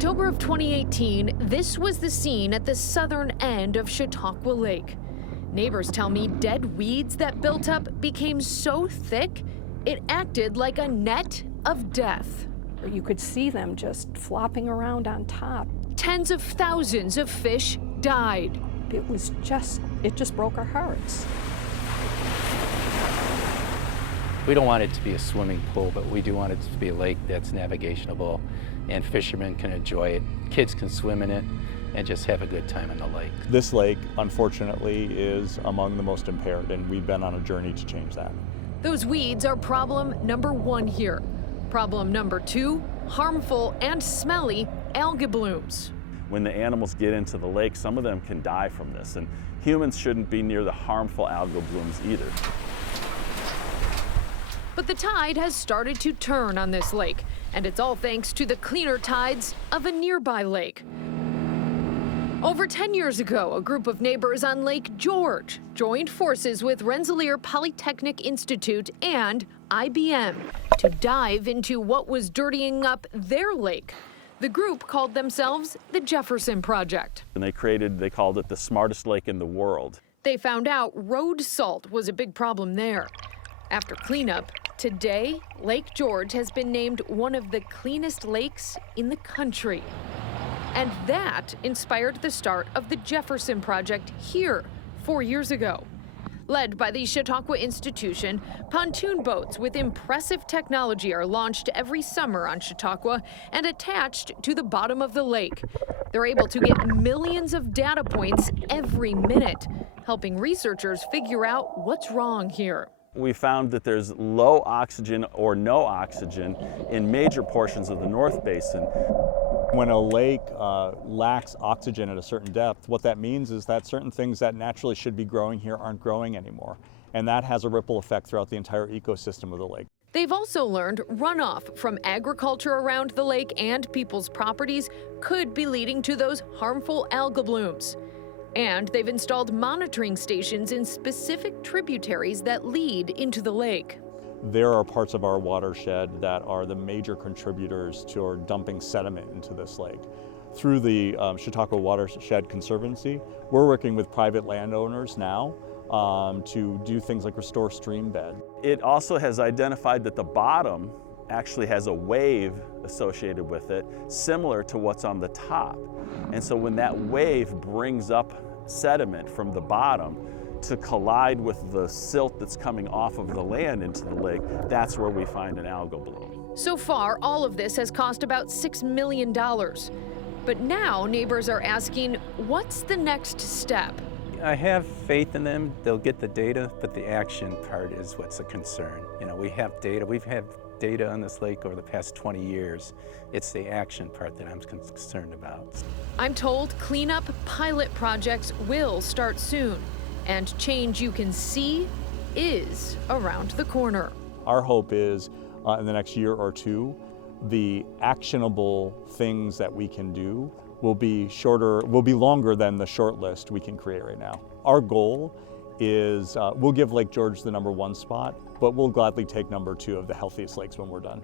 October of 2018, this was the scene at the southern end of Chautauqua Lake. Neighbors tell me dead weeds that built up became so thick, it acted like a net of death. You could see them just flopping around on top. Tens of thousands of fish died. It just broke our hearts. We don't want it to be a swimming pool, but we do want it to be a lake that's navigationable and fishermen can enjoy it. Kids can swim in it and just have a good time in the lake. This lake, unfortunately, is among the most impaired, and we've been on a journey to change that. Those weeds are problem number one here. Problem number two, harmful and smelly algae blooms. When the animals get into the lake, some of them can die from this, and humans shouldn't be near the harmful algal blooms either. But the tide has started to turn on this lake, and it's all thanks to the cleaner tides of a nearby lake. Over 10 years ago, a group of neighbors on Lake George joined forces with Rensselaer Polytechnic Institute and IBM to dive into what was dirtying up their lake. The group called themselves the Jefferson Project. And they called it the smartest lake in the world. They found out road salt was a big problem there. After cleanup, today, Lake George has been named one of the cleanest lakes in the country. And that inspired the start of the Jefferson Project here 4 years ago. Led by the Chautauqua Institution, pontoon boats with impressive technology are launched every summer on Chautauqua and attached to the bottom of the lake. They're able to get millions of data points every minute, helping researchers figure out what's wrong here. We found that there's low oxygen or no oxygen in major portions of the North Basin. When a lake lacks oxygen at a certain depth, what that means is that certain things that naturally should be growing here aren't growing anymore. And that has a ripple effect throughout the entire ecosystem of the lake. They've also learned runoff from agriculture around the lake and people's properties could be leading to those harmful algal blooms. And they've installed monitoring stations in specific tributaries that lead into the lake. There are parts of our watershed that are the major contributors to our dumping sediment into this lake. Through the Chautauqua Watershed Conservancy, we're working with private landowners now to do things like restore stream bed. It also has identified that the bottom actually has a wave associated with it, similar to what's on the top. And so when that wave brings up sediment from the bottom to collide with the silt that's coming off of the land into the lake, that's where we find an algal bloom. So far, all of this has cost about $6 million. But now neighbors are asking, what's the next step? I have faith in them. They'll get the data, but the action part is what's a concern. You know, we have data. We've had data on this lake over the past 20 years. It's the action part that I'm concerned about. I'm told cleanup pilot projects will start soon, and change you can see is around the corner. Our hope is in the next year or two, the actionable things that we can do will be longer than the short list we can create right now. Our goal is we'll give Lake George the #1 spot, but we'll gladly take #2 of the healthiest lakes when we're done.